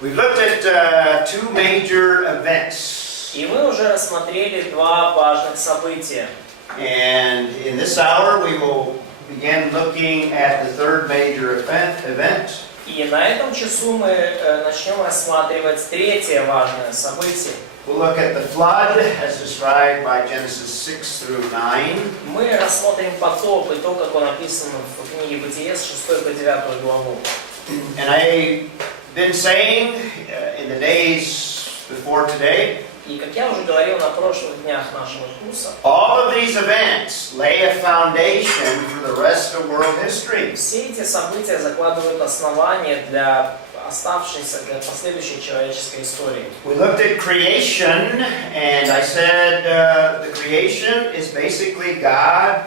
We've looked at two major events. И мы уже рассмотрели два важных события. And in this hour we will begin looking at the third major event. И на этом часу мы начнем рассматривать третье важное событие. We'll look at the flood as described by Genesis 6 through 9. Мы рассмотрим потоп и то, как он описан в книге Бытие с 6 по 9 главу. And I've been saying in the days before today, И как я уже говорил на прошлых днях нашего курса, all of these events lay a foundation for the rest of world history. все эти события закладывают основания для оставшейся, для последующей человеческой истории. We looked at creation, and I said the creation is basically God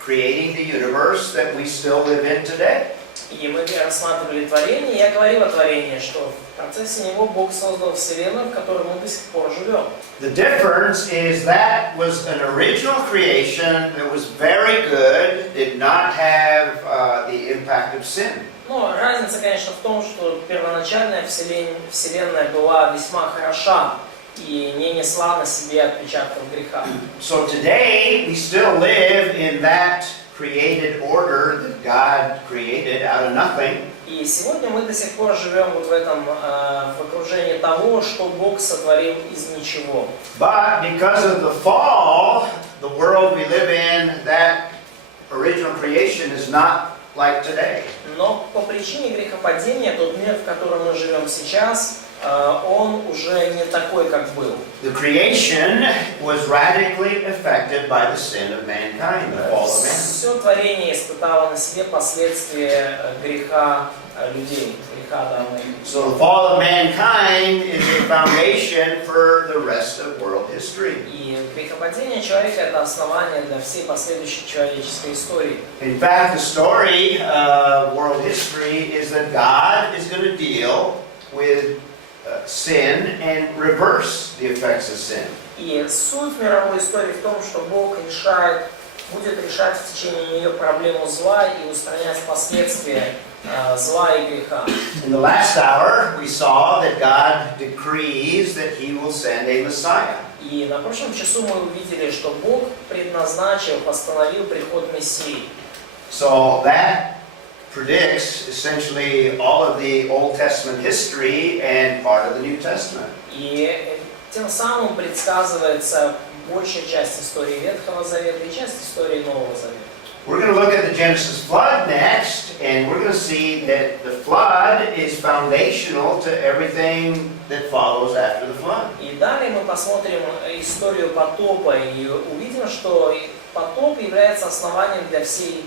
creating the universe that we still live in today. И мы рассматривали творение, и я говорил о творении, что в процессе него Бог создал вселенную, в которой мы до сих пор живем. The difference is that was an original creation that was very good, did not have the impact of sin. Но разница, конечно, в том, что первоначальная вселенная была весьма хороша и не несла на себе отпечатков греха. So today we still live in that created order that God created out of nothing. И сегодня мы до сих пор живем вот в этом в окружении того, что Бог сотворил из ничего. But because of the fall, the world we live in, that original creation is not like today. Но по причине грехопадения тот мир, в котором мы живем сейчас, он уже не такой, как был. The creation was radically affected by the sin of mankind, the fall of man. Все творение испытало на себе последствия греха людей, греха Адама и Ева. So the fall of mankind is a foundation for the rest of world history. И грехопадение человека – это основание для всей последующей человеческой истории. In fact, the story of world history is that God is going to deal with sin and reverse the effects of sin. И суть мировой истории в том, что Бог будет решать в течение нее проблему зла и устранять последствия зла и греха. In the last hour, we saw that God decrees that He will send a Messiah. И на прошлом часу мы увидели, что Бог постановил приход Мессии. So that predicts essentially all of the Old Testament history and part of the New Testament. И тем самым предсказывается большая часть истории Ветхого Завета и часть истории Нового Завета. We're going to look at the Genesis flood next, and we're going to see that the flood is foundational to everything that follows after the flood. И далее мы посмотрим историю потопа и увидим, что потоп является основанием для всей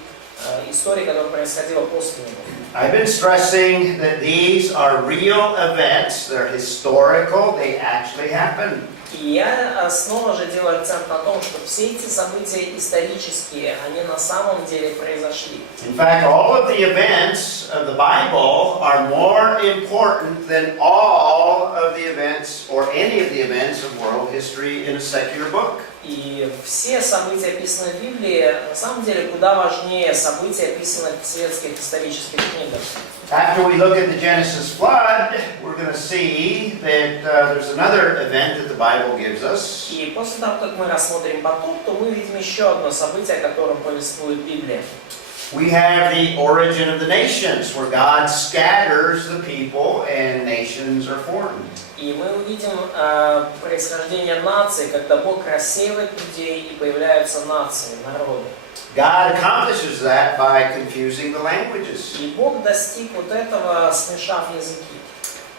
истории, которая происходила после него. I've been stressing that these are real events, they're historical, they actually happened. И я снова же делаю акцент на том, что все эти события исторические, они на самом деле произошли. In fact, all of the events of the Bible are more important than all of the events or any of the events of world history in a secular book. И все события, описанные в Библии, на самом деле куда важнее события, описанные в светских исторических книгах. After we look at the Genesis flood, we're going to see that there's another event that the Bible gives us. И после того, как мы рассмотрим потоп, то мы видим еще одно событие, о котором повествует Библия. We have the origin of the nations, where God scatters the people and nations are formed. И мы увидим происхождение наций, когда Бог рассеивает людей и появляются нации, народы. God accomplishes that by confusing the languages. И Бог достиг вот этого, смешав языки.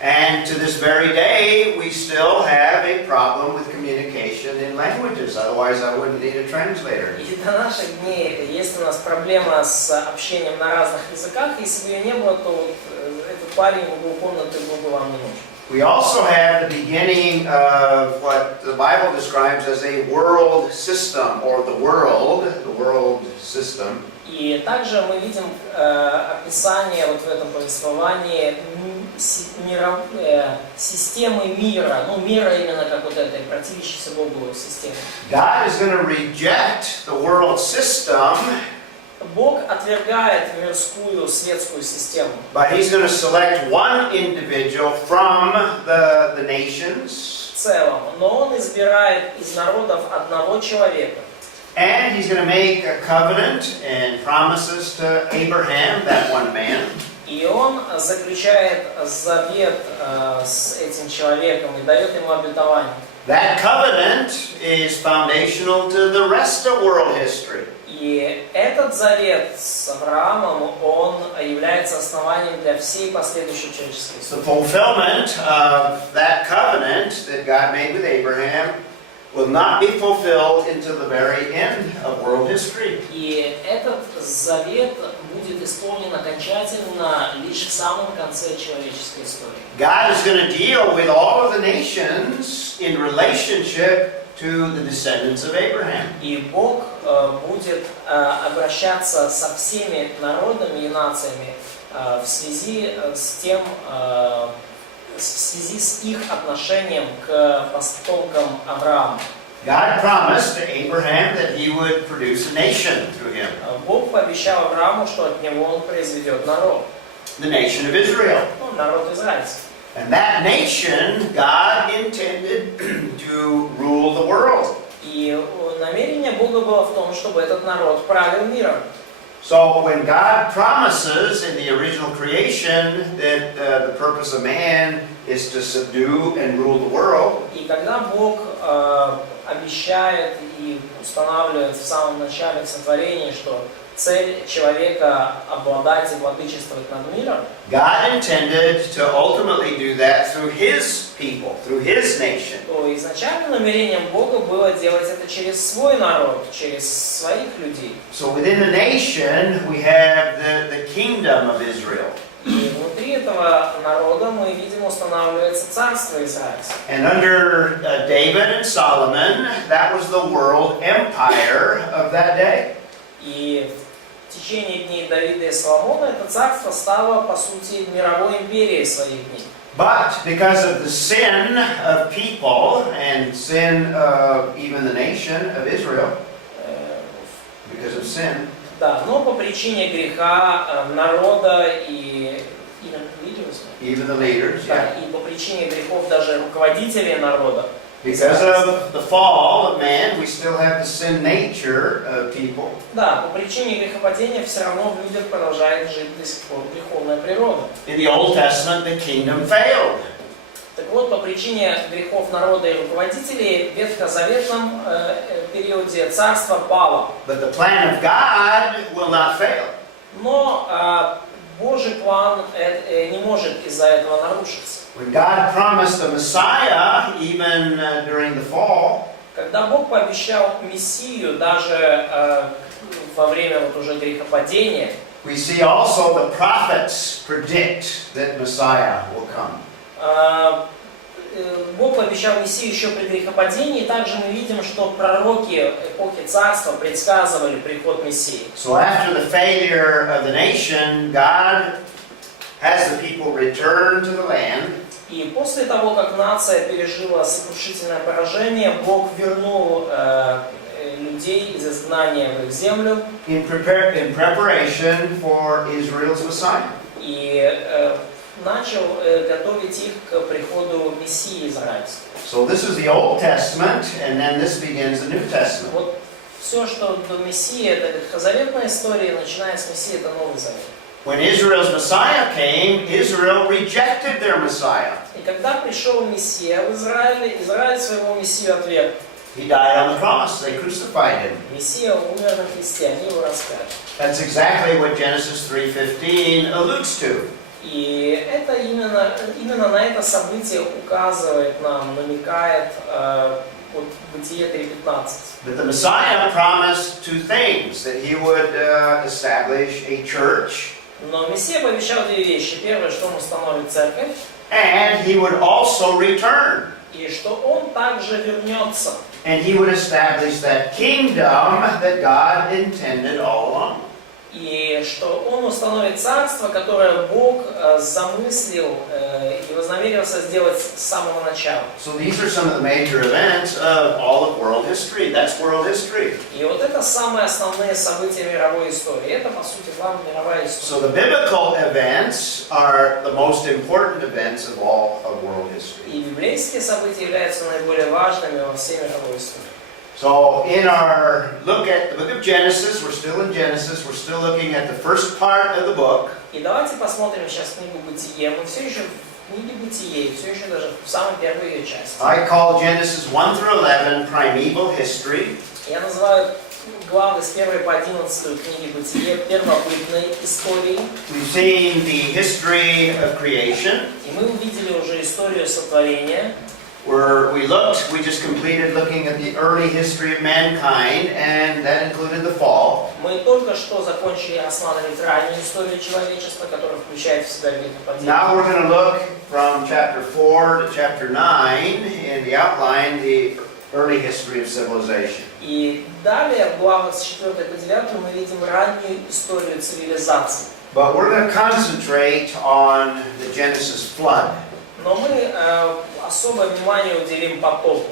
And to this very day, we still have a problem with communication in languages. Otherwise, I wouldn't need a translator. И до наших дней есть у нас проблема с общением на разных языках. Если бы ее не было, то вот этот парень в углу комнаты был бы вам не нужен. We also have the beginning of what the Bible describes as a world system, or the world system. И также мы видим описание вот в этом повествовании системы мира, мира именно как вот этой противящейся Богу системы. God is going to reject the world system Бог отвергает мирскую, светскую систему. but He's going to select one individual from the nations, В целом, но Он избирает из народов одного человека. and He's going to make a covenant and promises to Abraham, that one man. И Он заключает завет с этим человеком и дает ему обетование. That covenant is foundational to the rest of world history. И этот завет с Авраамом, он является основанием для всей последующей человеческой The истории. fulfillment of that covenant that God made with Abraham will not be fulfilled until the very end of world history. И этот завет будет исполнен окончательно лишь в самом конце человеческой истории. God is going to deal with all of the nations in relationship to the descendants of Abraham. И Бог будет обращаться со всеми народами и нациями в связи с тем, в связи с их отношением к потомкам Авраама. God promised to Abraham that he would produce a nation through him, Бог пообещал Аврааму, что от него он произведет народ, the nation of Israel. народ израильский. And that nation, God intended to rule the world. И намерение Бога было в том, чтобы этот народ правил миром. So when God promises in the original creation that the purpose of man is to subdue and rule the world, И когда Бог обещает и устанавливает в самом начале сотворения, что цель человека обладать и владычествовать над миром, God intended to ultimately do that through His people, through His nation. то изначально намерением Бога было делать это через свой народ, через своих людей. So within the nation, we have the kingdom of Israel. И внутри этого народа мы видим устанавливается царство израильское. And under David and Solomon, that was the world empire of that day. И в течение дней Давида и Соломона это царство стало, по сути, мировой империей своих дней. But because of the sin of people and sin of even the nation of Israel, because of sin, Да, но по причине греха народа и even the leaders, да, yeah. и по причине грехов даже руководителей народа. Because of the fall of man, we still have the sin nature of people. Да, по причине грехопадения все равно в людях продолжает жить до сих пор греховная природа. In the Old Testament, the kingdom failed. Так вот, по причине грехов народа и руководителей в ветхозаветном периоде царство пало. But the plan of God will not fail. Но Божий план не может из-за этого нарушиться. When God promised the Messiah, even during the fall, Когда Бог пообещал Мессию даже во время вот уже грехопадения, we see also the prophets predict that Messiah will come. Бог пообещал Мессию еще при грехопадении, и также мы видим, что пророки эпохи царства предсказывали приход Мессии. So after the failure of the nation, God has the people return to the land. И после того, как нация пережила сокрушительное поражение, Бог вернул людей из изгнания в их землю In preparation for Israel's Messiah. и начал готовить их к приходу Мессии израильского. So this is the Old Testament, and then this begins the New Testament. Вот все, что до Мессии, это ветхозаветная история, начиная с Мессии, это Новый Завет. When Israel's Messiah came, Israel rejected their Messiah. И когда пришел Мессия в Израиле, Израиль своего Мессию отверг. He died on the cross. They crucified him. Мессия умер на кресте, они его распяли. That's exactly what Genesis 3:15 alludes to. И это именно на это событие указывает нам, намекает вот Бытие 3:15. But the Messiah promised two things: that he would establish a church, Но Мессия пообещал две вещи. Первое, что он установит церковь, and he would also return, и что он также вернется. and he would establish that kingdom that God intended all along. И что Он установит царство, которое Бог замыслил и вознамерился сделать с самого начала. So these are some of the major events of all of world history. That's world history. И вот это самые основные события мировой истории. Это, по сути, главная мировая история. So the biblical events are the most important events of all of world history. И библейские события являются наиболее важными во всей мировой истории. So in our look at the book of Genesis, we're still in Genesis, we're still looking at the first part of the book. И давайте посмотрим сейчас книгу «Бытие». Мы все еще в книге «Бытие», все еще даже в самой первой ее части. I call Genesis 1 through 11 primeval history. Я называю главы с 1 по 11 книги «Бытие» первобытной историей. We've seen the history of creation. И мы увидели уже историю сотворения. Where we just completed looking at the early history of mankind, and that included the fall. Мы только что закончили рассматривать раннюю историю человечества, которая включает в себя грехопадение. Now we're going to look from chapter 4 to chapter 9 in the outline, the early history of civilization. И далее в главах с 4 по 9 мы видим раннюю историю цивилизации. But we're going to concentrate on the Genesis flood. Но мы особое внимание уделим потопу.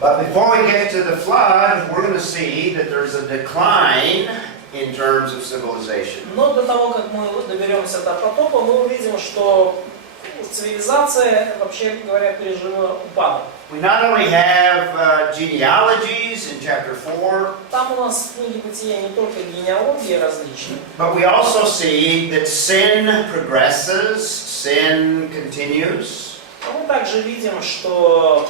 But before we get to the flood, we're going to see that there's a decline in terms of civilization. Но до того, как мы доберемся до потопа, мы увидим, что цивилизация, вообще говоря, пережила упадок. We not only have genealogies in chapter 4, Там у нас в книге «Бытия» не только генеалогии различные, but we also see that sin progresses, sin continues. но мы также видим, что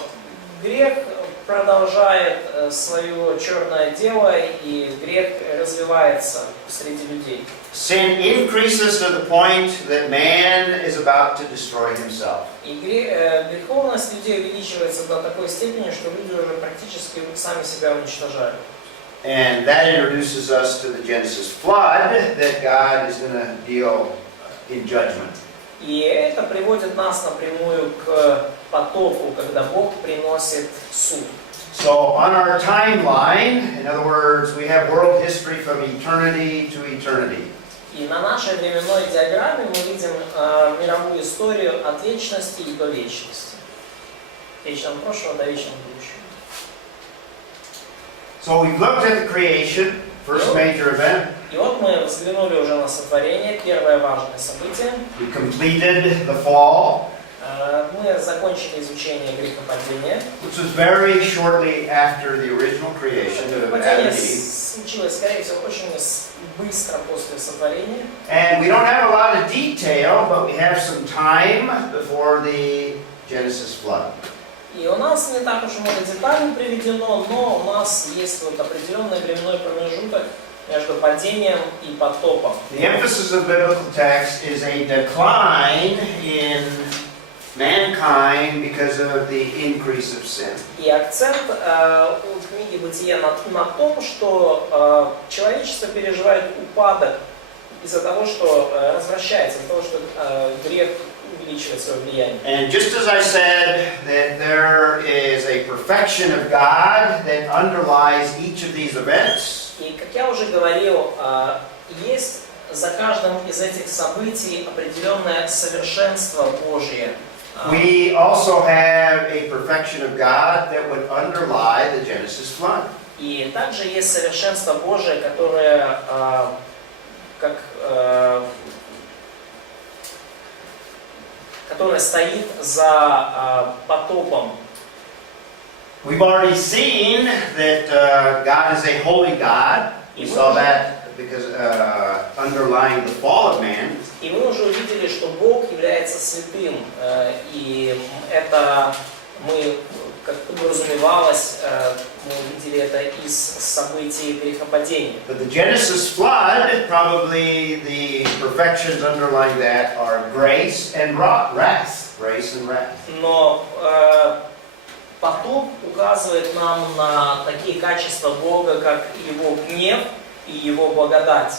грех продолжает свое черное дело, и грех развивается среди людей. Sin increases to the point that man is about to destroy himself. И греховность людей увеличивается до такой степени, что люди уже практически сами себя уничтожают. And that introduces us to the Genesis flood that God is going to deal in judgment. И это приводит нас напрямую к потопу, когда Бог приносит суд. So on our timeline, in other words, we have world history from eternity to eternity. И на нашей временной диаграмме мы видим мировую историю от вечности и до вечности. Вечного прошлого до вечного будущего. So we've looked at the creation, first major event. И вот мы взглянули уже на сотворение, первое важное событие. We completed the fall, Мы закончили изучение грехопадения. which was very shortly after the original creation of Adam Падение and Eve. случилось, скорее всего, очень быстро после сотворения. And we don't have a lot of detail, but we have some time before the Genesis flood. И у нас не так уж много деталей приведено, но у нас есть вот определенный временной промежуток между падением и потопом. The emphasis of the biblical text is a decline in mankind because of the increase of sin. И акцент у книги «Бытия» на том, что человечество переживает упадок из-за того, что развращается, из-за того, что грех увеличивает свое влияние. And just as I said that there is a perfection of God that underlies each of these events, И, как я уже говорил, есть за каждым из этих событий определенное совершенство Божье. we also have a perfection of God that would underlie the Genesis flood. И также есть совершенство Божие, которое которое стоит за потопом. We've already seen that God is a holy God. We saw that because underlying the fall of man. И мы уже увидели, что Бог является святым, и это мы, как подразумевалось, мы увидели это из событий грехопадения. But the Genesis flood, probably the perfections underlying that are grace and wrath. Grace and wrath. Но потоп указывает нам на такие качества Бога, как Его гнев и Его благодать.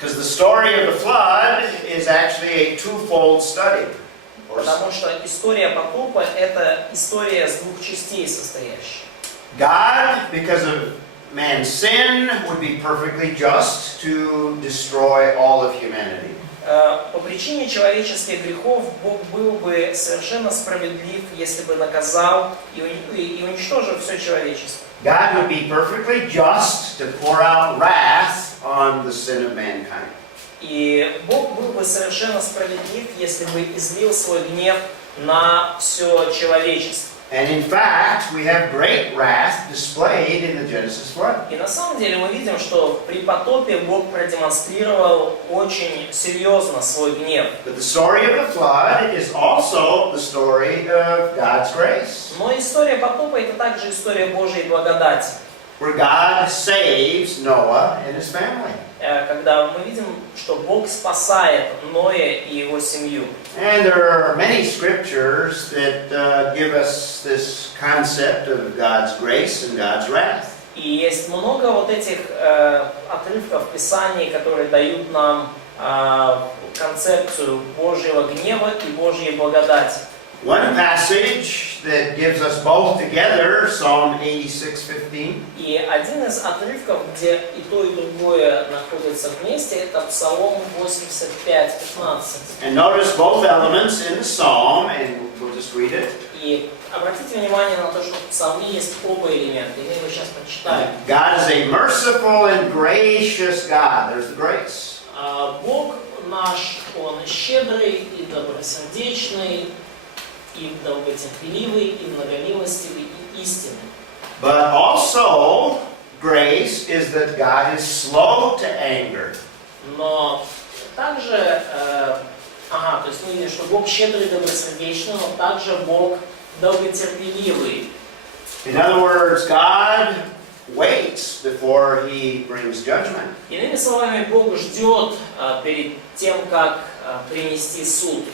Because the story of the flood is actually a twofold study. Потому что история потопа – это история с двух частей состоящая. God, because of man's sin would be perfectly just to destroy all of humanity. По причине человеческих грехов Бог был бы совершенно справедлив, если бы наказал и уничтожил все человечество. God would be perfectly just to pour out wrath on the sin of mankind. И Бог был бы совершенно справедлив, если бы излил свой гнев на все человечество. And in fact, we have great wrath displayed in the Genesis flood. И на самом деле мы видим, что при потопе Бог продемонстрировал очень серьезно свой гнев. But the story of the flood is also the story of God's grace, Но история потопа – это также история Божьей благодати, where God saves Noah and his family. когда мы видим, что Бог спасает Ноя и его семью. And there are many scriptures that give us this concept of God's grace and God's wrath. И есть много вот этих отрывков Писаний, которые дают нам концепцию Божьего гнева и Божьей благодати. One passage that gives us both together, Psalm 86:15. И один из отрывков, где и то, и другое находятся вместе, это Псалом 85:15. And notice both elements in the psalm, and we'll just read it. И обратите внимание на то, что в Псалме есть оба элемента, и мы его сейчас прочитаем. God is a merciful and gracious God. There's the grace. Бог наш, Он щедрый и добросердечный, и долготерпеливый, и многомилостивый, и истинный. But also, grace is that God is slow to anger. Но также, то есть мы видим, что Бог щедрый и добросердечный, но также Бог долготерпеливый. In other words, God waits before He brings judgment. Иными словами, Бог ждет перед тем, как принести суд.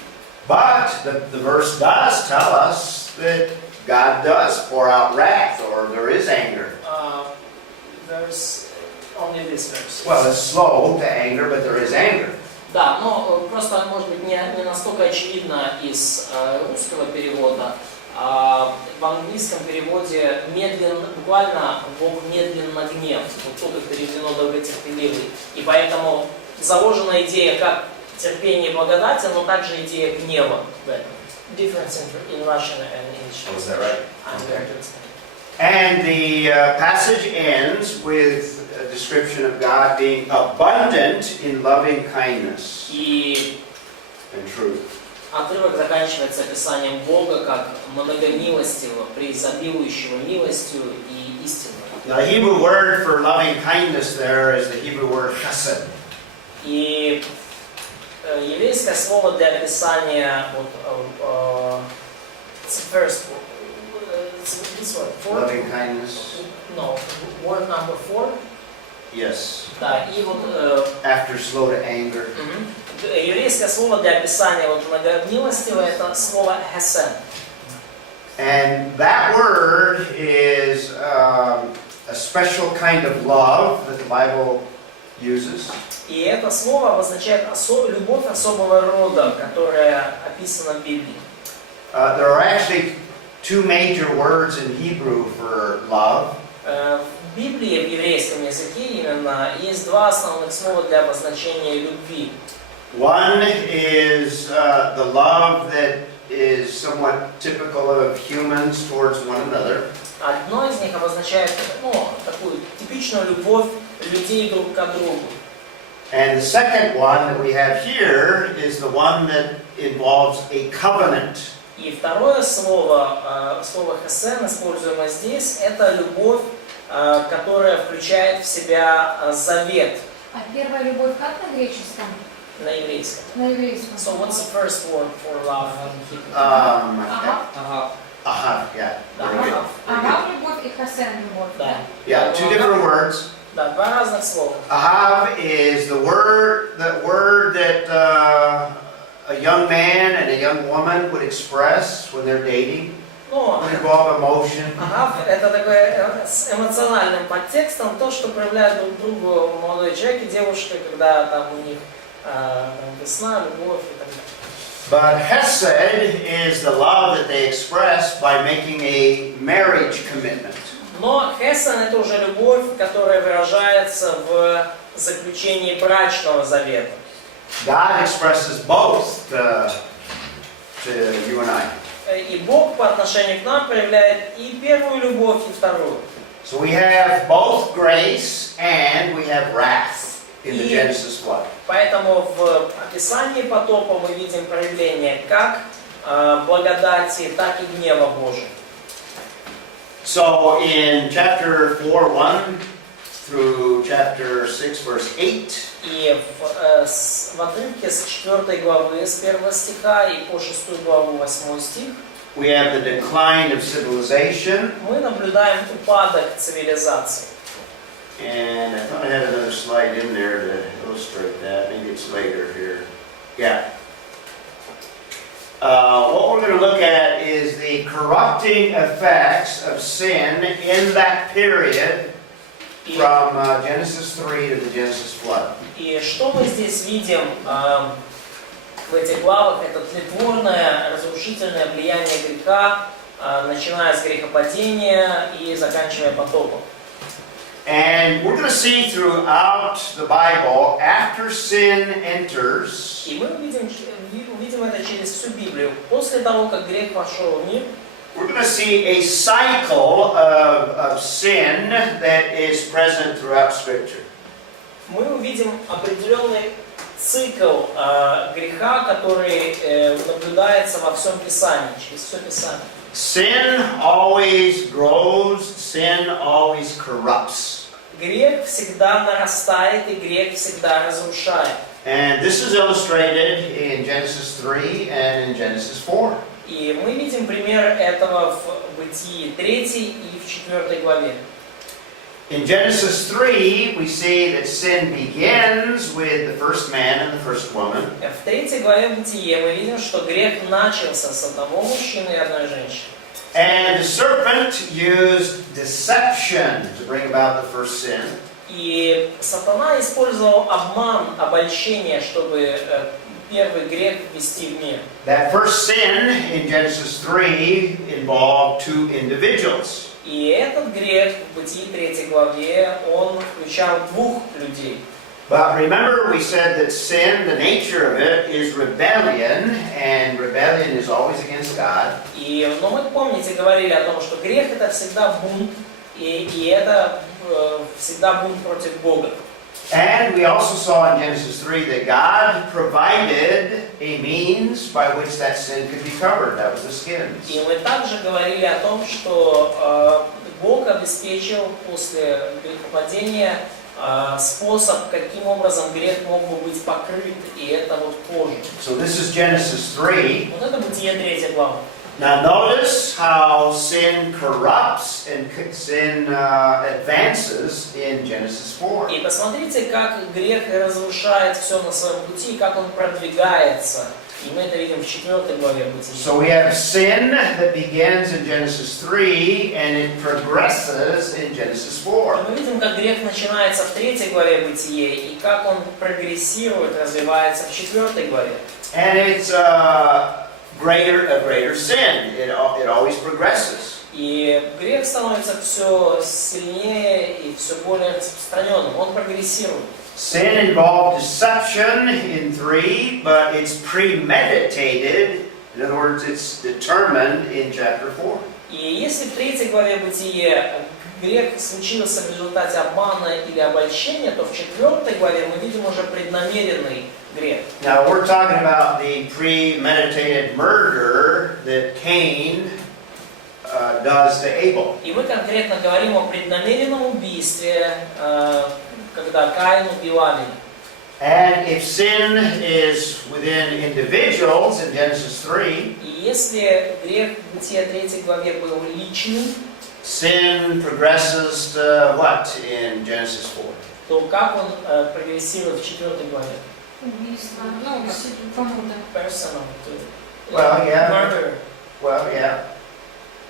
But the verse does tell us that God does pour out wrath, or there is anger. There's only this verse. Well, it's slow to anger, but there is anger. Да, но просто, может быть, не настолько очевидно из русского перевода. В английском переводе медленно, буквально Бог медленно гнев. Вот тут их переведено долготерпеливый. И поэтому заложена идея как терпение и благодати, но также идея гнева в этом. Difference in Russian and English. Oh, is that right? I'm going to explain. And the passage ends with a description of God being abundant in loving kindness И and truth. отрывок заканчивается описанием Бога как многомилостивого, преизобилующего милостью и истиной. The Hebrew word for loving kindness there is the Hebrew word chesed. И еврейское слово для описания it's the first this word, four? Loving kindness. No, word number 4. Yes. Да, и вот After slow to anger. еврейское слово для описания вот многомилостивого это слово хесед. And that word is a special kind of love that the Bible uses. И это слово обозначает любовь особого рода, которая описана в Библии. There are actually two major words in Hebrew for love. В Библии, в еврейском языке именно, есть два основных слова для обозначения любви. One is the love that is somewhat typical of humans towards one another. Одно из них обозначает такую типичную любовь людей друг к другу. And the second one that we have here is the one that involves a covenant. И второе слово, слово хесед, используемое здесь, это любовь, которая включает в себя завет. А первая любовь как на греческом? На еврейском. На еврейском. So what's the first word for love in Hebrew? Ahav, yeah. Да, Very good. ахав. Агав любовь и хасен любовь. Да. Yeah, two different words. Да, два разных слова. Ahav is the word that a young man and a young woman would express when they're dating. Ну, Would involve emotion. агав это такое с эмоциональным подтекстом, то, что проявляют друг другу молодой человек и девушка, когда там у них весна, любовь и так далее. But Hesed is the love that they express by making a marriage commitment. Но хесен это уже любовь, которая выражается в заключении брачного завета. God expresses both to you and I. И Бог по отношению к нам проявляет и первую любовь, и вторую. So we have both grace and we have wrath in the И Genesis flood. поэтому в описании потопа мы видим проявление как благодати, так и гнева Божия. So in chapter 4:1 through chapter 6, verse 8, И в отрывке с 4 главы, с 1 стиха и по 6 главу 8 стих, we have the decline of civilization. мы наблюдаем упадок цивилизации. And I thought I had another slide in there to illustrate that. Maybe it's later here. Yeah. What we're going to look at is the corrupting effects of sin in that period from Genesis 3 to the Genesis flood. И что мы здесь видим в этих главах, это тлетворное, разрушительное влияние греха, начиная с грехопадения и заканчивая потопом. And we're going to see throughout the Bible, after sin enters, И мы увидим это через всю Библию. После того, как грех вошел в мир, we're going to see a cycle of sin that is present throughout Scripture. мы увидим определенный цикл греха, который наблюдается во всем Писании, через все Писание. Sin always grows, sin always corrupts. Грех всегда нарастает, и грех всегда разрушает. And this is illustrated in Genesis 3 and in Genesis 4. И мы видим пример этого в Бытии 3 и в 4 главе. In Genesis 3, we see that sin begins with the first man and the first woman. В 3 главе Бытие мы видим, что грех начался с одного мужчины и одной женщины. And the serpent used deception to bring about the first sin. И сатана использовал обман, обольщение, чтобы первый грех ввести в мир. That first sin in Genesis 3 involved two individuals. И этот грех в Бытии 3 главе, он включал двух людей. But remember, we said that sin, the nature of it, is rebellion, and rebellion is always against God. Но мы, помните, говорили о том, что грех это всегда бунт, и это всегда бунт против Бога. And we also saw in Genesis 3 that God provided a means by which that sin could be covered. That was the skins. И мы также говорили о том, что Бог обеспечил после грехопадения способ, каким образом грех мог бы быть покрыт, и это вот кожа. So this is Genesis 3. Вот это Бытие 3 глава. Now notice how sin corrupts and sin advances in Genesis 4. И посмотрите, как грех разрушает все на своем пути, как он продвигается. И мы это видим в 4 главе Бытия. So we have sin that begins in Genesis 3 and it progresses in Genesis 4. И мы видим, как грех начинается в 3 главе Бытие, и как он прогрессирует, развивается в 4 главе. And it's a greater sin. It always progresses. И грех становится все сильнее и все более распространенным. Он прогрессирует. Sin involved deception in 3, but it's premeditated. In other words, it's determined in chapter 4. И если в 3 главе Бытие грех случился в результате обмана или обольщения, то в 4 главе мы видим уже преднамеренный грех. Now we're talking about the premeditated murder that Cain does to Abel. И мы конкретно говорим о преднамеренном убийстве, когда Каин убил Авеля. And if sin is within individuals in Genesis 3, И если грех в Бытие 3 главе был личным, sin progresses to what in Genesis 4? то как он прогрессирует в 4 главе? Убийство, кому-то. Personal. Well, yeah. Murder. Well, yeah.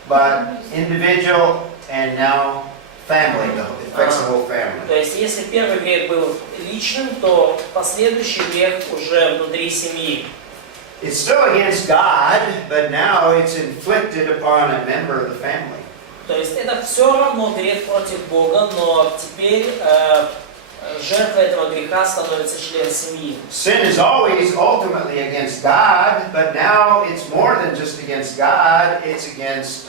But individual and now family, though. It affects the whole family. То есть, если первый грех был личным, то последующий грех уже внутри семьи. It's still against God, but now it's inflicted upon a member of the family. То есть это все равно грех против Бога, но теперь жертвой этого греха становится член семьи. Sin is always ultimately against God, but now it's more than just against God, it's against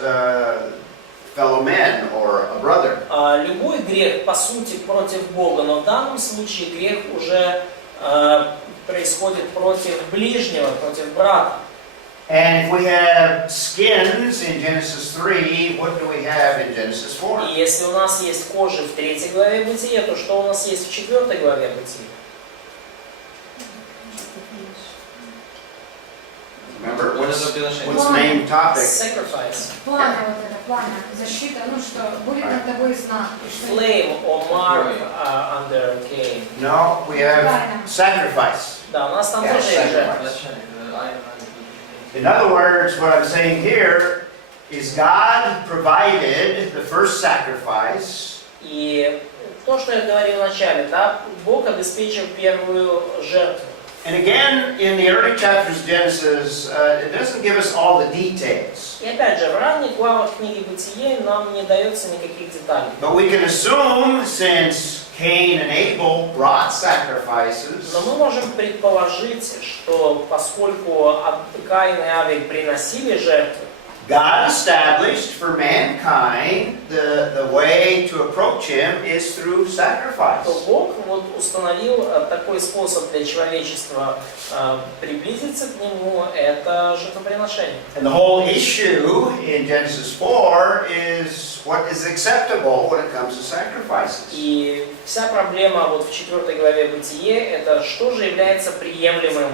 fellow men or a brother. Любой грех, по сути, против Бога, но в данном случае грех уже происходит против ближнего, против брата. And if we have skins in Genesis 3, what do we have in Genesis 4? И если у нас есть кожа в 3 главе Бытия, то что у нас есть в 4 главе Бытия? Remember, what's the main topic? Sacrifice. Пламя вот это, пламя, защита, ну что, будет над тобой знак. и что- Flame or mark under Cain. No, we have sacrifice. Да, у нас там Yeah, тоже есть жертва. In other words, what I'm saying here is God provided the first sacrifice. И то, что я говорил вначале, да, Бог обеспечил первую жертву. And again, in the early chapters of Genesis, it doesn't give us all the details. И опять же, в ранних главах книги Бытие нам не дается никаких деталей. But we can assume, since Cain and Abel brought sacrifices, Но мы можем предположить, что поскольку Каин и Авель приносили жертвы, God established for mankind the way to approach Him is through sacrifice. то Бог вот установил такой способ для человечества приблизиться к Нему, это жертвоприношение. And the whole issue in Genesis 4 is what is acceptable when it comes to sacrifices. И вся проблема вот в 4 главе Бытие, это что же является приемлемым,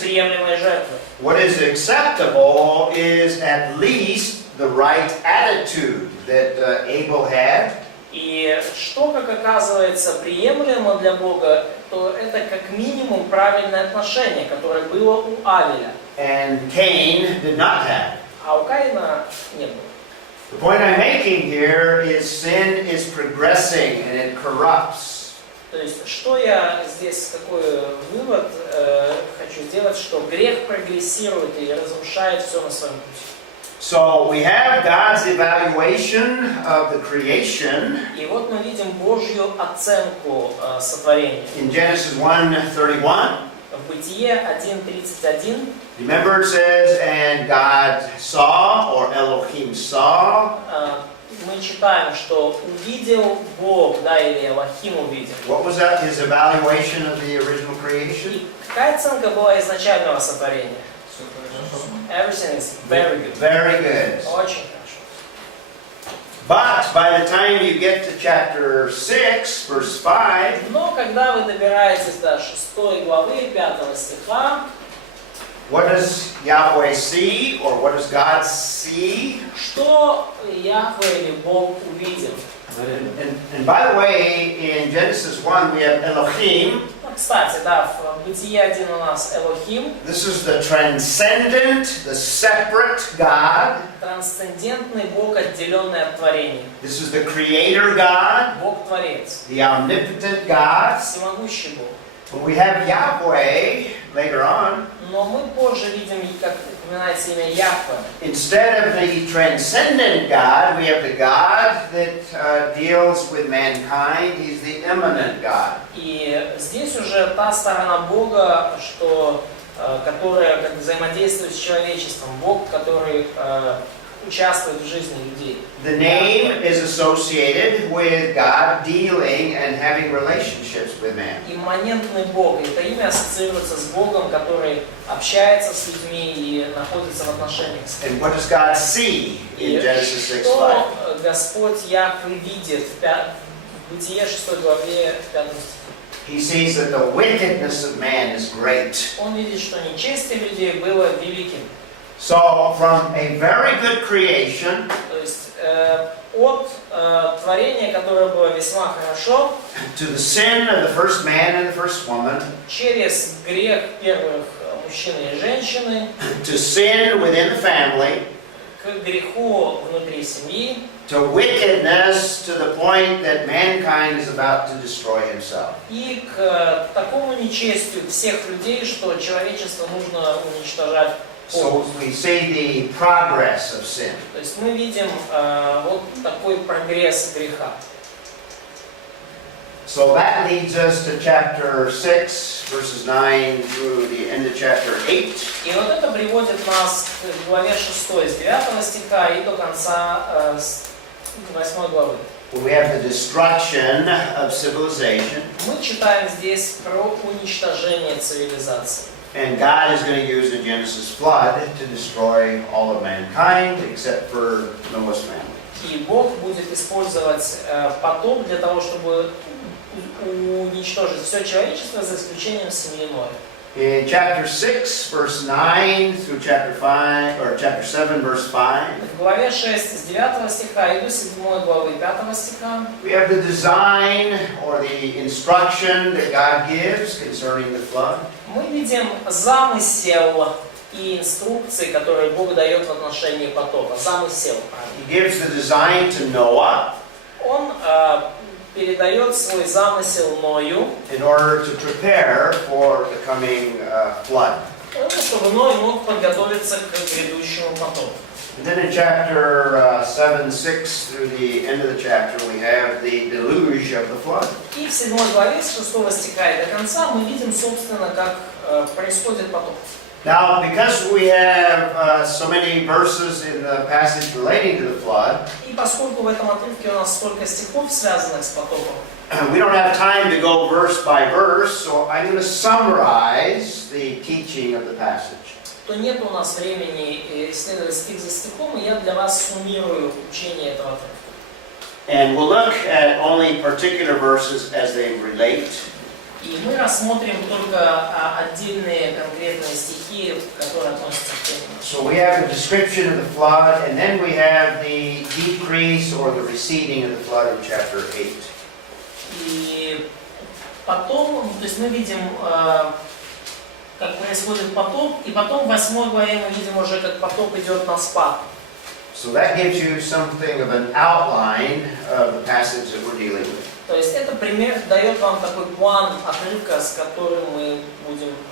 приемлемой жертвой. What is acceptable is at least the right attitude that Abel had. И что, как оказывается, приемлемо для Бога, то это как минимум правильное отношение, которое было у Авеля, And Cain did not have. а у Каина не было. The point I'm making here is sin is progressing and it corrupts. То есть, что я здесь, какой вывод хочу сделать, что грех прогрессирует и разрушает все на своем пути. So we have God's evaluation of the creation И вот мы видим Божью оценку сотворения. in Genesis 1:31. В Бытие 1:31 Remember it says, and God saw, or Elohim saw. мы читаем, что увидел Бог, да, или Элохим увидел. What was that? His evaluation of the original creation? И какая оценка была изначального сотворения? Everything is very good. Very good. Очень хорошо. But by the time you get to chapter 6, verse 5, Но когда вы добираетесь до 6 главы 5 стиха, what does Yahweh see, or what does God see? что Яхве или Бог увидел? And by the way, in Genesis 1 we have Elohim. Ну, кстати, да, в Бытие 1 у нас Элохим, This is the transcendent, the separate God. трансцендентный Бог, отделенный от творения. This is the creator God, Бог-творец, the omnipotent God. всемогущий Бог. But we have Yahweh later on. Но мы позже видим, как упоминается имя Яхве. Instead of the transcendent God, we have the God that deals with mankind. He's the immanent God. И здесь уже та сторона Бога, что, которая как взаимодействует с человечеством. Бог, который участвует в жизни людей. The name is associated with God dealing and having relationships with man. Имманентный Бог. Это имя ассоциируется с Богом, который общается с людьми и находится в отношениях с ними. And what does God see in Genesis 6:5? Что Господь Яхве видит в Бытие 6 главе 5 стихе? He sees that the wickedness of man is great. Он видит, что нечестие людей было великим. So, from a very good creation То есть от творения, которое было весьма хорошо, to the sin of the first man and the first woman, через грех первых мужчины и женщины, to sin within the family, к греху внутри семьи, to wickedness to the point that mankind is about to destroy himself. и к такому нечестию всех людей, что человечество нужно уничтожать So we see the progress of sin. То есть мы видим вот такой прогресс греха. So that leads us to chapter 6, verses 9 through the end of chapter 8. И вот это приводит нас к главе 6, с 9 стиха и до конца 8 главы. We have the destruction of civilization. Мы читаем здесь про уничтожение цивилизации. And God is going to use the Genesis flood to destroy all of mankind except for Noah's family. И Бог будет использовать потоп для того, чтобы уничтожить все человечество, за исключением семьи Ноя. In chapter 6, verse 9 through chapter 5, or chapter 7, verse 5, В главе 6 с 9 стиха и до 7 главы 5 стиха we have the design or the instruction that God gives concerning the flood. мы видим замысел и инструкции, которые Бог дает в отношении потопа. Замысел. He gives the design to Noah Он передает свой замысел Ною, in order to prepare for the coming flood. чтобы Ной мог подготовиться к грядущему потопу. And then in chapter 7, 6 through the end of the chapter, we have the deluge of the flood. И в 7 главе с 6 стиха и до конца мы видим, собственно, как происходит потоп. Now, because we have so many verses in the passage relating to the flood, И поскольку в этом отрывке у нас столько стихов, связанных с потопом, we don't have time to go verse by verse, so I'm going to summarize the teaching of the passage. то нет у нас времени исследовать стих за стихом, и я для вас суммирую учение этого отрывка. And we'll look at only particular verses as they relate. И мы рассмотрим только отдельные конкретные стихи, которые относятся к теме. So we have the description of the flood, and then we have the decrease or the receding of the flood in chapter 8. И потом, то есть мы видим, как происходит потоп, и потом в 8 главе мы видим уже, как потоп идет на спад. So that gives you something of an outline of the passage that we're dealing with. То есть это пример дает вам такой план отрывка, с которым мы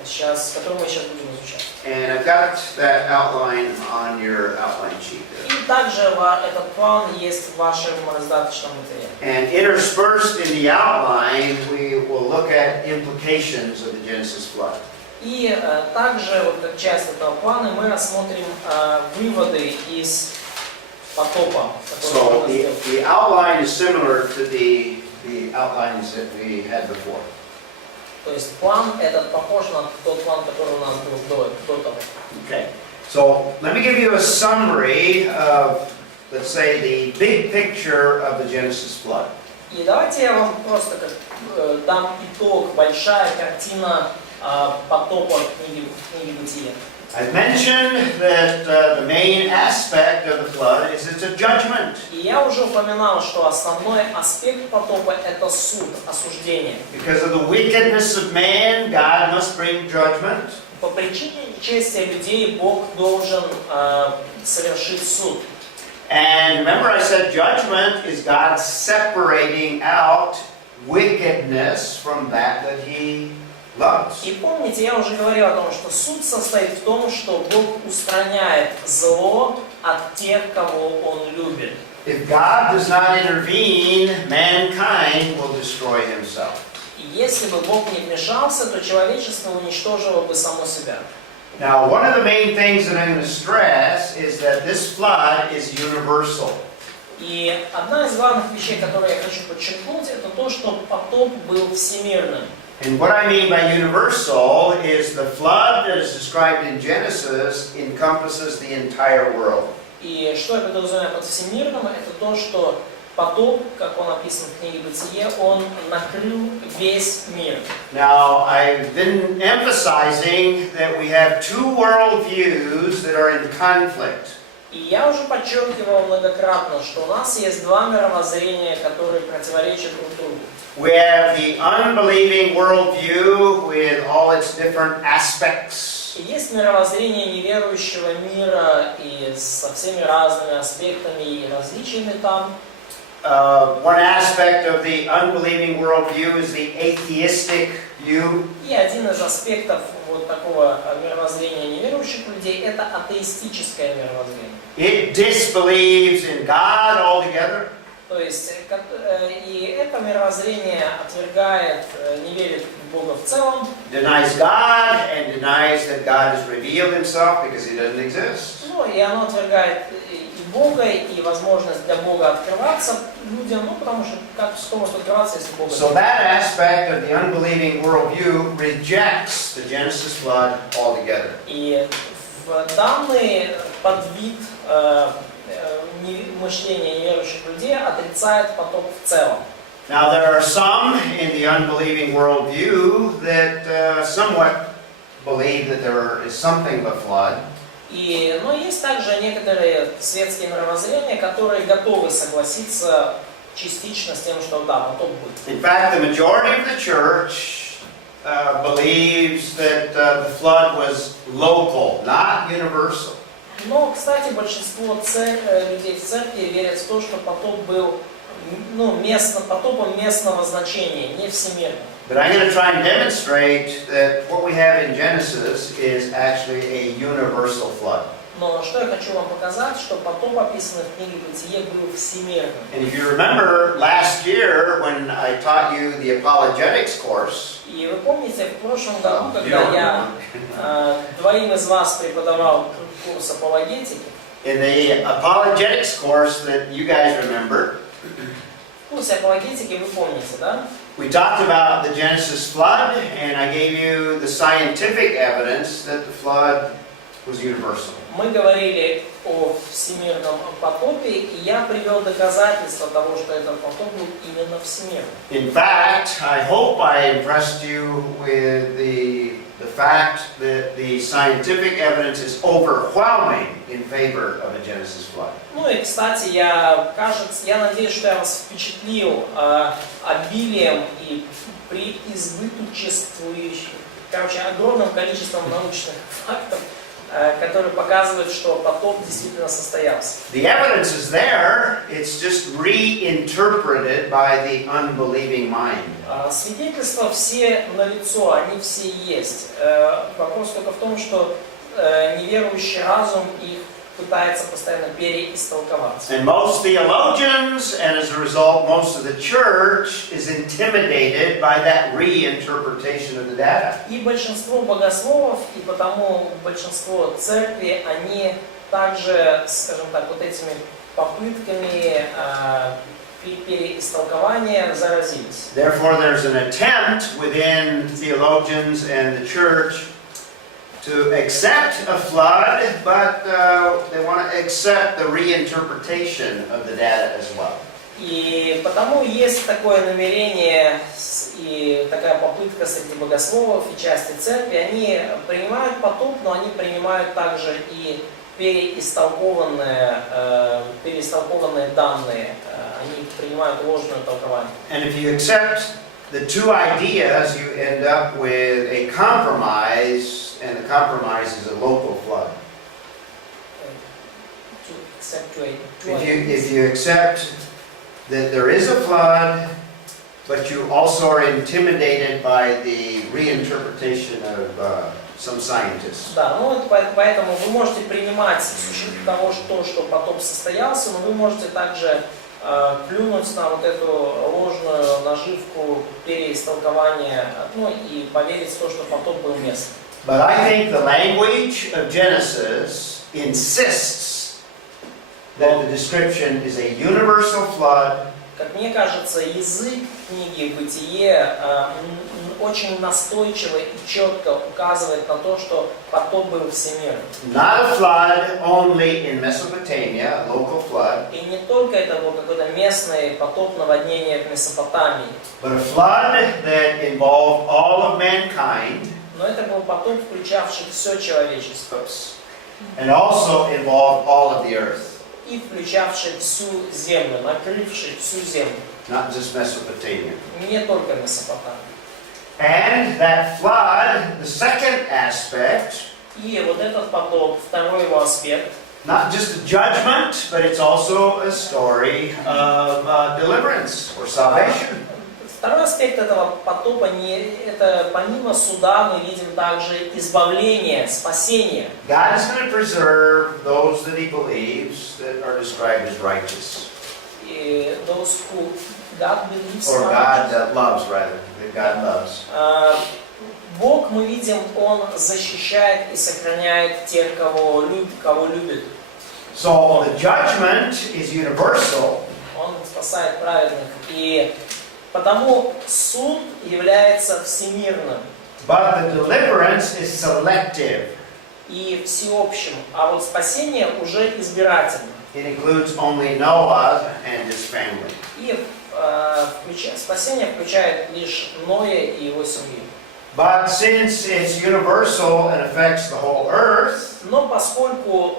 сейчас будем изучать. And I've got that outline on your outline sheet there. И также этот план есть в вашем раздаточном материале. And interspersed in the outline, we will look at implications of the Genesis flood. И также, вот как часть этого плана, мы рассмотрим выводы из потопа. So the outline is similar to the outlines that we had before. То есть план этот похож на тот план, который у нас был до того. Okay. So let me give you a summary of, let's say, the big picture of the Genesis flood. И давайте я вам просто дам итог, большая картина потопа книги Бытия. I've mentioned that the main aspect of the flood is it's a judgment. И я уже упоминал, что основной аспект потопа – это суд, осуждение. Because of the wickedness of man, God must bring judgment. По причине нечестия людей Бог должен совершить суд. And remember I said judgment is God separating out wickedness from that He loves. И помните, я уже говорил о том, что суд состоит в том, что Бог устраняет зло от тех, кого Он любит. If God does not intervene, mankind will destroy himself. И если бы Бог не вмешался, то человечество уничтожило бы само себя. Now, one of the main things that I'm going to stress is that this flood is universal. И одна из главных вещей, которые я хочу подчеркнуть, это то, что потоп был всемирным. And what I mean by universal is the flood that is described in Genesis encompasses the entire world. И что я подразумеваю под всемирным, это то, что потоп, как он описан в книге Бытие, он накрыл весь мир. Now, I've been emphasizing that we have two worldviews that are in conflict. И я уже подчеркивал многократно, что у нас есть два мировоззрения, которые противоречат друг другу. We have the unbelieving worldview with all its different aspects. И есть мировоззрение неверующего мира и со всеми разными аспектами и различиями там. One aspect of the unbelieving worldview is the atheistic view. И один из аспектов вот такого мировоззрения неверующих людей, это атеистическое мировоззрение. It disbelieves in God altogether. То есть, и это мировоззрение отвергает, не верит в Бога в целом. Denies God and denies that God has revealed himself because he doesn't exist. Ну, и оно отвергает и Бога, и возможность для Бога открываться людям, ну, потому что как кто может открываться, если Бога So нет. that aspect of the unbelieving worldview rejects the Genesis flood altogether. И в данный подвид мышления неверующих людей отрицает потоп в целом. Now there are some in the unbelieving worldview that somewhat believe that there is something of a flood. Но есть также некоторые светские мировоззрения, которые готовы согласиться частично с тем, что да, потоп будет. In fact, the majority of the church believes that the flood was local, not universal. Но, кстати, большинство людей в церкви верят в то, что потоп был потопом местного значения, не всемирным. But I'm going to try and demonstrate that what we have in Genesis is actually a universal flood. Но что я хочу вам показать, что потоп, описанный в книге Бытие, был всемирным. And if you remember last year when I taught you the apologetics course, И вы помните, в прошлом году, когда я двоим из вас преподавал курс апологетики, in the apologetics course that you guys remember, в курсе апологетики вы помните, да? we talked about the Genesis flood, and I gave you the scientific evidence that the flood was universal. Мы говорили о всемирном потопе, и я привел доказательства того, что этот потоп был именно всемирным. In fact, I hope I impressed you with the fact that the scientific evidence is overwhelming in favor of a Genesis flood. Ну и, кстати, я надеюсь, что я вас впечатлил обилием и преизбыточествующим, огромным количеством научных фактов, которые показывают, что потоп действительно состоялся. The evidence is there, it's just reinterpreted by the unbelieving mind. Свидетельства все налицо, они все есть. Вопрос только в том, что неверующий разум их пытается постоянно переистолковать. And most theologians, and as a result, most of the church is intimidated by that reinterpretation of the data. И большинство богословов, и потому большинство церкви, они также, скажем так, вот этими попытками переистолкования заразились. Therefore, there's an attempt within theologians and the church to accept a flood, but they want to accept the reinterpretation of the data as well. И потому есть такое намерение и такая попытка среди богословов и части церкви. Они принимают потоп, но они принимают также и переистолкованные данные. Они принимают ложное толкование. And if you accept the two ideas, you end up with a compromise, and the compromise is a local flood. If you accept that there is a flood, but you also are intimidated by the reinterpretation of some scientists. Да, ну поэтому вы можете принимать того, что потоп состоялся, но вы можете также плюнуть на вот эту ложную наживку переистолкования, ну и поверить в то, что потоп был местным. But I think the language of Genesis insists that the description is a universal flood. Как мне кажется, язык книги Бытие очень настойчиво и четко указывает на то, что потоп был всемирным. Not a flood only in Mesopotamia, a local flood. И не только это был какой-то местный потоп наводнения в Месопотамии, But a flood that involved all of mankind но это был потоп, включавший все человечество and also involved all of the earth, и включавший всю землю, накрывший всю землю, not just Mesopotamia. не только Месопотамию. And that flood, the second aspect, И вот этот потоп, второй его аспект, not just a judgment, but it's also a story of deliverance or salvation. Второй аспект этого потопа, это помимо суда мы видим также избавление, спасение. God is going to preserve those that He believes that are described as righteous. И those who God believes Or in God righteous. loves, rather, that God loves. Бог, мы видим, Он защищает и сохраняет тех, кого любит. So the judgment is universal. Он спасает праведных. И потому суд является всемирным But the deliverance is selective. и всеобщим. А вот спасение уже избирательно. It includes only Noah and his family. И спасение включает лишь Ноя и его семью. But since it's universal and affects the whole earth, Но поскольку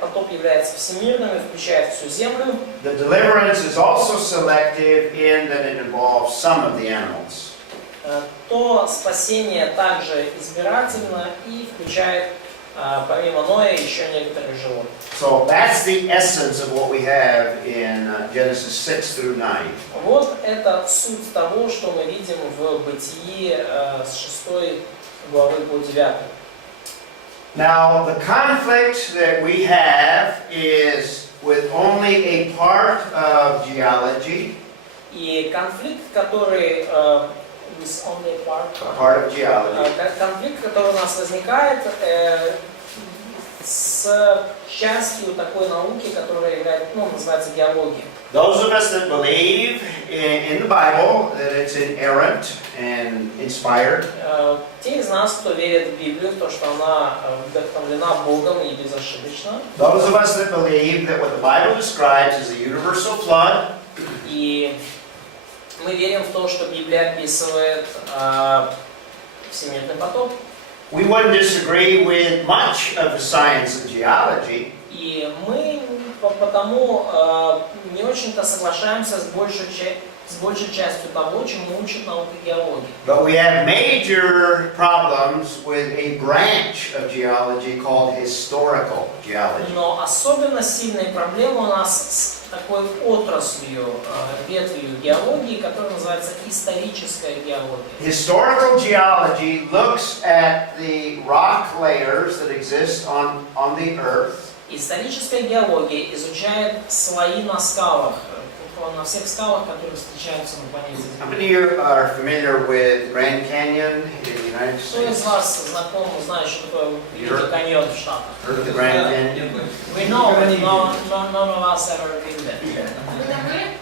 потоп является всемирным и включает всю землю, the deliverance is also selective in that it involves some of the animals. то спасение также избирательно и включает помимо Ноя еще некоторых животных. So that's the essence of what we have in Genesis 6 through 9. Вот это суть того, что мы видим в Бытии с 6 главы по 9. Now, the conflict that we have is with only a part of geology. И конфликт, который Part of geology. конфликт, который у нас возникает с частью такой науки, которая является, называется геология. Those of us that believe in the Bible that it's inerrant and inspired, Те из нас, кто верит в Библию, в то, что она вдохновлена Богом и безошибочна, those of us that believe that what the Bible describes is a universal flood, и мы верим в то, что Библия описывает всемирный потоп, we wouldn't disagree with much of the science of geology, и мы потому не очень-то соглашаемся с большей частью того, чему учит наука геологии. but we have major problems with a branch of geology called historical geology. Но особенно сильные проблемы у нас с такой отраслью, ветвью геологии, которая называется историческая геология. Historical geology looks at the rock layers that exist on the earth. Историческая геология изучает слои на скалах, на всех скалах, которые встречаются на планете How Земля. many of you are familiar with Grand Canyon in the United Кто из States? вас знаком, знает, что такое Великий каньон в Штатах? Heard of the Grand Canyon? We know, but none of us ever been there. Вы там были?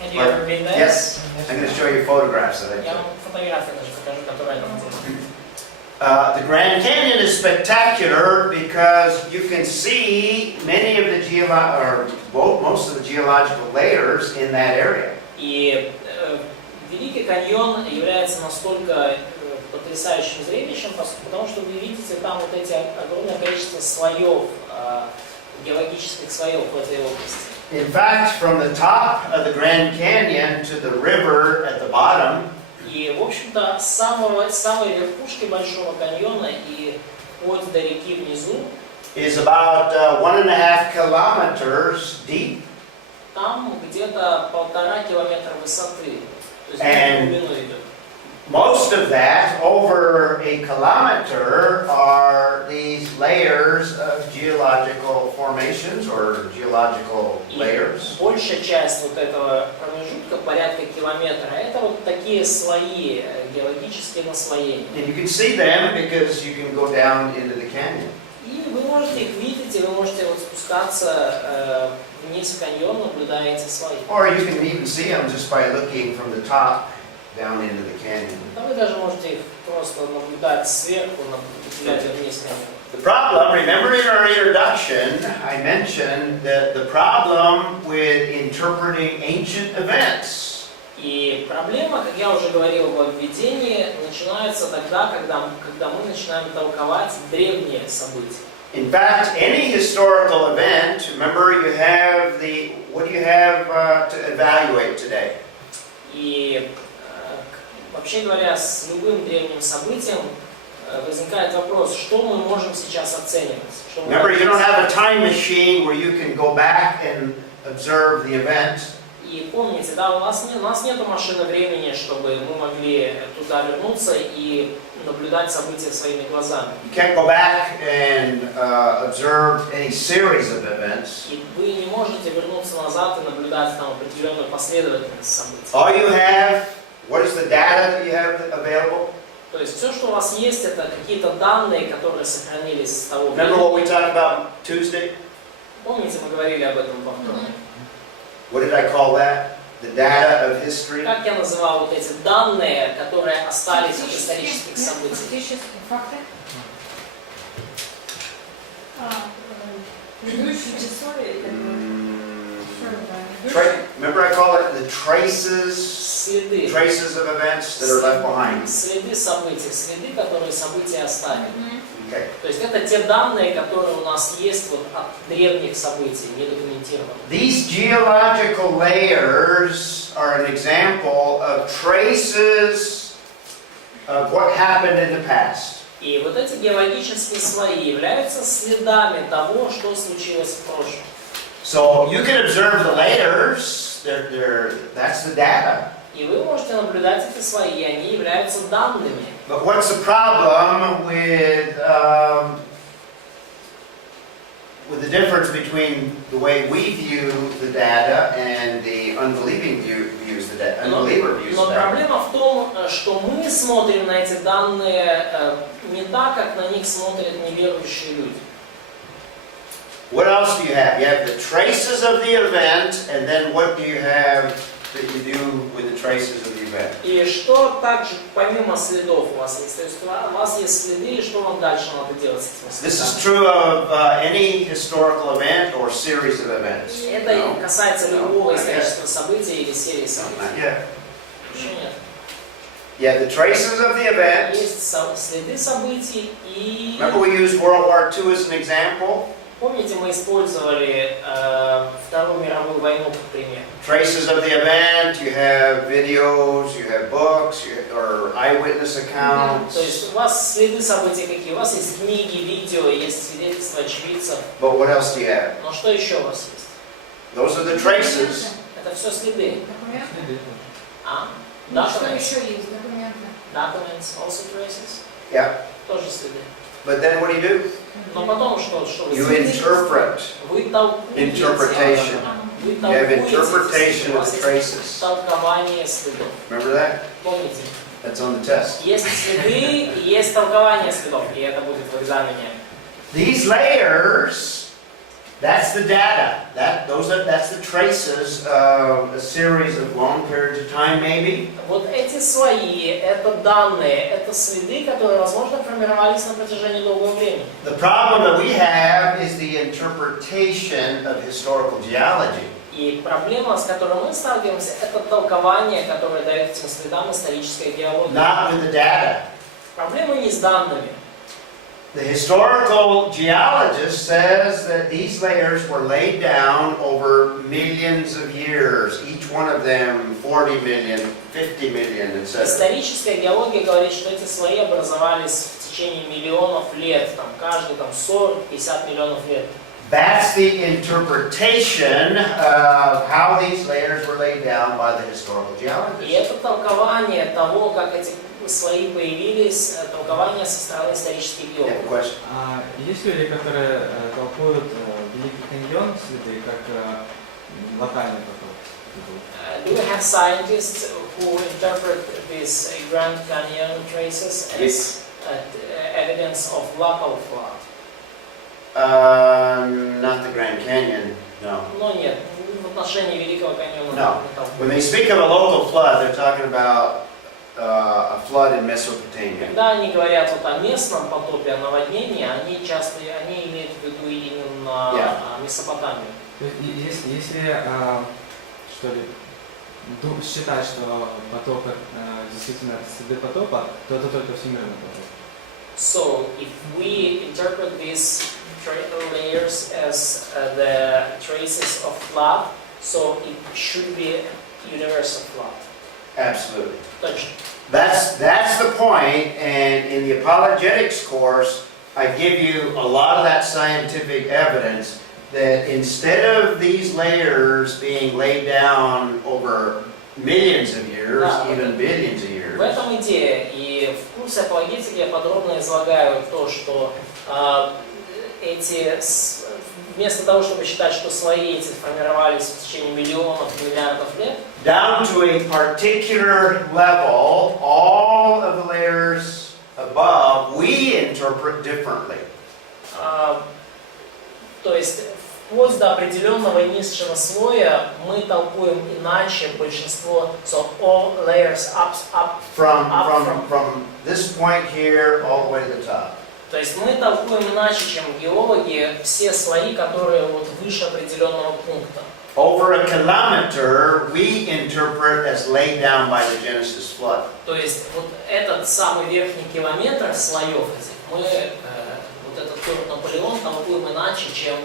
Have you ever been there? Yes. I'm going to show you photographs that I Я took. вам фотографию даже покажу, которая там сделана. The Grand Canyon is spectacular because you can see many of the most of the geological layers in that area. И Великий каньон является настолько потрясающим зрелищем, потому что вы видите там вот эти огромное количество слоев, геологических слоев в этой области. In fact, from the top of the Grand Canyon to the river at the bottom, И, в общем-то, с самой верхушки Большого каньона и вплоть до реки внизу, is about 1.5 kilometers deep. там где-то 1,5 километра высоты. То есть And глубину идет. most of that, over a kilometer, are these layers of geological formations or geological И layers. большая часть вот этого промежутка, порядка километра, это вот такие слои, геологические наслоения. And you can see them because you can go down into the canyon. И вы можете их видеть, и вы можете вот спускаться вниз в каньон, наблюдая эти слои. Or you can even see them just by looking from the top down into the canyon. А вы даже можете их просто наблюдать сверху, глядя вниз в каньон. The problem, remember in our introduction, I mentioned that the problem with interpreting ancient events И проблема, как я уже говорил во введении, начинается тогда, когда мы начинаем толковать древние события. in fact, any historical event, remember you have what do you have to evaluate today? И вообще говоря, с любым древним событием возникает вопрос, что мы можем сейчас оценивать. Что мы Remember, you don't можем have a time machine where you can go back and observe the event. И помните, да, у нас нету машины времени, чтобы мы могли туда вернуться и наблюдать события своими глазами. You can't go back and observe any series of events. И вы не можете вернуться назад и наблюдать там определенную последовательность событий. All you have, what is the data that you have available? То есть все, что у вас есть, это какие-то данные, которые сохранились с того Remember what времени. we talked about Tuesday? Помните, мы говорили об этом во вторник? What did I call that? The data of history? Как я называл вот эти данные, которые остались от исторических событий? Фактические факты. Предыдущие истории, Remember I call it the traces Следы. of events that are left behind. Следы событий, следы, которые события оставили. Okay. То есть это те данные, которые у нас есть вот от древних событий, недокументированных. These geological layers are an example of traces of what happened in the past. И вот эти геологические слои являются следами того, что случилось в прошлом. So you can observe the layers, that's the data. И вы можете наблюдать эти слои, они являются данными. But what's the problem with the difference between the way we view the data and the unbelieving views the data? Unbeliever views Но the data. проблема в том, что мы смотрим на эти данные не так, как на них смотрят неверующие люди. What else do you have? You have the traces of the event, and then what do you have that you do with the traces of the event? И что также помимо следов у вас есть? То есть у вас есть следы, и что вам дальше надо делать с этими This is следами? true of any historical event or series of events. Это касается любого No, not исторического события или серии событий. Not yet. Еще нет. You have the traces of the event. Есть следы событий и... Remember we used World War II as an example? Помните, мы использовали Вторую мировую войну как пример. Traces of the event, you have videos, you have books, or eyewitness accounts. То есть у вас следы событий какие? У вас есть книги, видео, есть свидетельства очевидцев. But what else do you have? Но что еще у вас есть? Those are the traces. Это все следы. Документы. А? Ну, что Documents. еще есть? Документы. Documents, also traces. Yeah. Тоже следы. But then what do you do? Но потом что вы You делаете? interpret. Вы толкуете. Interpretation. Вы You have толкуете. interpretation У of вас the есть traces. толкование следов. Remember that? Помните? That's on the test. Есть следы, есть толкование следов, и это будет в экзамене. These layers, that's the data. That's the traces of a series of long periods of time, maybe. Вот эти слои, это данные, это следы, которые, возможно, формировались на протяжении долгого времени. The problem that we have is the interpretation of historical geology. И проблема, с которой мы сталкиваемся, это толкование, которое дает этим следам историческая геология. Not with the data. Проблема не с данными. The historical geologist says that these layers were laid down over millions of years, each one of them 40 million, 50 million, etc. Историческая геология говорит, что эти слои образовались в течение миллионов лет, там, каждый 40-50 миллионов лет. That's the interpretation of how these layers were laid down by the historical И geologist. это толкование того, как эти слои появились, толкование со стороны исторических You have a геологов. question? Есть люди, которые толкуют Великий каньон следы как локальный поток? Do we have scientists who interpret this Grand Canyon traces as evidence of local flood? Not the Grand Canyon, no. Но нет, в отношении Великого каньона No. не толкуют. When they speak of a local flood, they're talking about a flood in Mesopotamia. Когда они говорят вот о местном потопе, о наводнении, они часто имеют в виду именно Месопотамию. То есть, если что ли, считать, что потоп действительно следы потопа, то это только всемирный потоп. So, if we interpret these layers as the traces of flood, so it should be universal flood. Absolutely. Точно. That's the point, and in the apologetics course, I give you a lot of that scientific evidence, that instead of these layers being laid down over millions of years, even billions of years, В этом идея. И в курсе апологетики я подробно излагаю то, что вместо того, чтобы считать, что слои эти формировались в течение миллионов, миллиардов лет, down to a particular level, all of the layers above we interpret differently. То есть вплоть до определенного низшего слоя мы толкуем иначе большинство. So all layers up From this point here all the way to the top. То есть мы толкуем иначе, чем геологи, все слои, которые вот выше определенного пункта. Over a kilometer, we interpret as laid down by the Genesis flood. То есть вот этот самый верхний километр слоев этих мы вот этот город Наполеон толкуем иначе, чем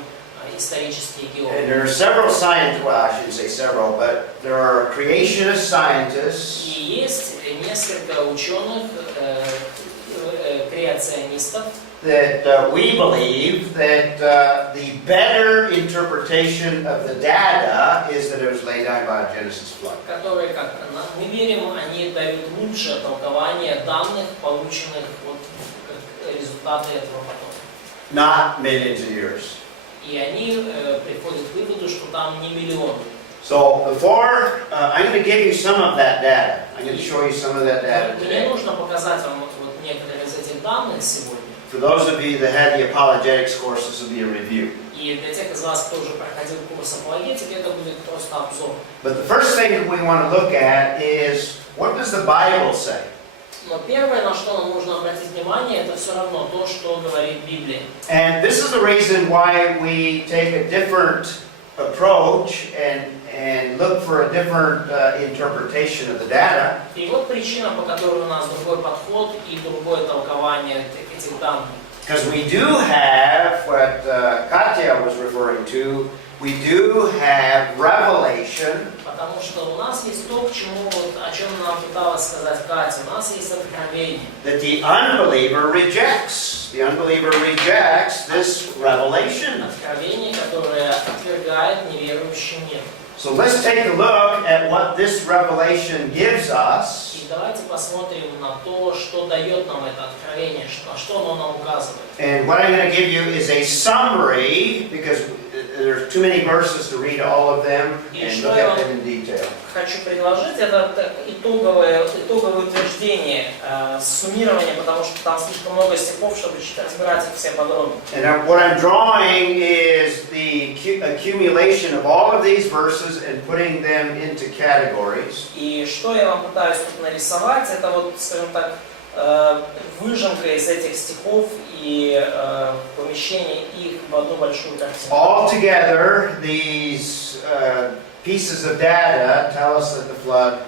исторические And геологи. there are several scientists, well, I shouldn't say several, but there are creationist scientists И есть несколько ученых, креационистов, that we believe that the better interpretation of the data is that it was laid down by a Genesis flood. которые, как мы верим, они дают лучшее толкование данных, полученных вот как результаты этого потока. Not millions of years. И они приходят к выводу, что там не миллион. So before, I'm going to give you some of that data. I'm going to show you some of that data Мне today. нужно показать вам вот некоторые из этих данных сегодня. For those of you that had the apologetics course, this will be a review. И для тех из вас, кто уже проходил курс апологетики, это будет просто обзор. But the first thing that we want to look at is, what does the Bible say? Но первое, на что нам нужно обратить внимание, это все равно то, что говорит Библия. And this is the reason why we take a different approach and look for a different interpretation of the data. И вот причина, по которой у нас другой подход и другое толкование этих данных. Because we do have what Katya was referring to, we do have revelation. Потому что у нас есть то, к чему, вот, о чем нам пыталась сказать Катя. У нас есть откровение. That the unbeliever rejects. The unbeliever rejects this revelation. Откровение, которое отвергает неверующий мир. So let's take a look at what this revelation gives us. И давайте посмотрим на то, что дает нам это откровение, на что оно нам указывает. And what I'm going to give you is a summary, because there's too many verses to read all of them and look at them in detail. Хочу предложить это итоговое утверждение, суммирование, потому что там слишком много стихов, чтобы разбирать их все подробно. And what I'm drawing is the accumulation of all of these verses and putting them into categories. И что я вам пытаюсь тут нарисовать, это вот, скажем так, выжимка из этих стихов и помещение их в одну большую картину. All together, these pieces of data tell us that the flood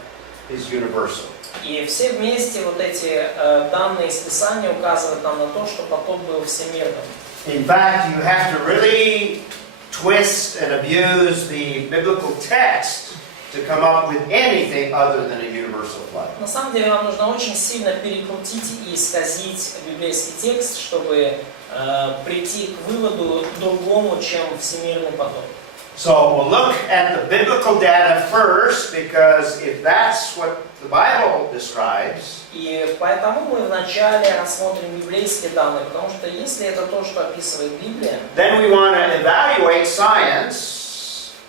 is universal. И все вместе вот эти данные из Писания указывают нам на то, что потоп был всемирным. In fact, you have to really twist and abuse the biblical text to come up with anything other than a universal flood. На самом деле вам нужно очень сильно перекрутить и исказить библейский текст, чтобы прийти к выводу другому, чем всемирный потоп. So we'll look at the biblical data first, because if that's what the Bible describes, И поэтому мы вначале рассмотрим библейские данные, потому что если это то, что описывает Библия, then we want to evaluate science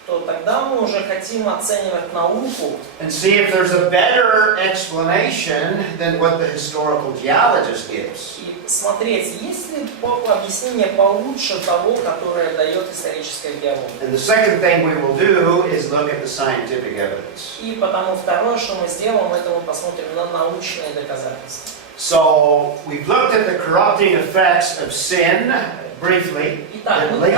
то тогда мы уже хотим оценивать науку and see if there's a better explanation than what the historical geologist gives. и смотреть, есть ли объяснение получше того, которое дает историческая геология. And the second thing we will do is look at the scientific evidence. И потому второе, что мы сделаем, это мы посмотрим на научные доказательства. So we've looked at the corrupting effects of sin briefly that lead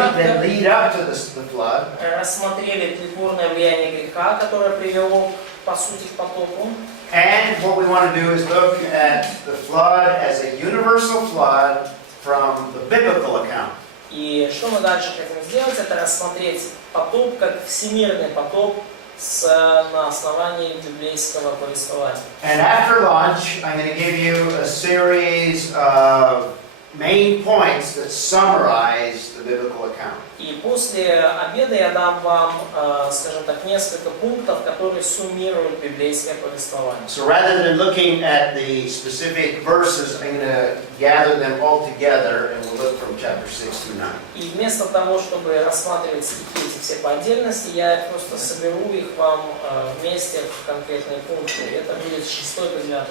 up to the flood. Рассмотрели тлетворное влияние греха, которое привело, по сути, к потопу. And what we want to do is look at the flood as a universal flood from the biblical account. И что мы дальше хотим сделать, это рассмотреть потоп как всемирный потоп на основании библейского повествования. And after lunch, I'm going to give you a series of main points that summarize the biblical account. И после обеда я дам вам, скажем так, несколько пунктов, которые суммируют библейское повествование. So rather than looking at the specific verses, I'm going to gather them all together and we'll look from chapter 6 through 9. И вместо того, чтобы рассматривать стихи эти все по отдельности, я просто соберу их вам вместе в конкретные пункты. Это будет с 6 по 9 главу.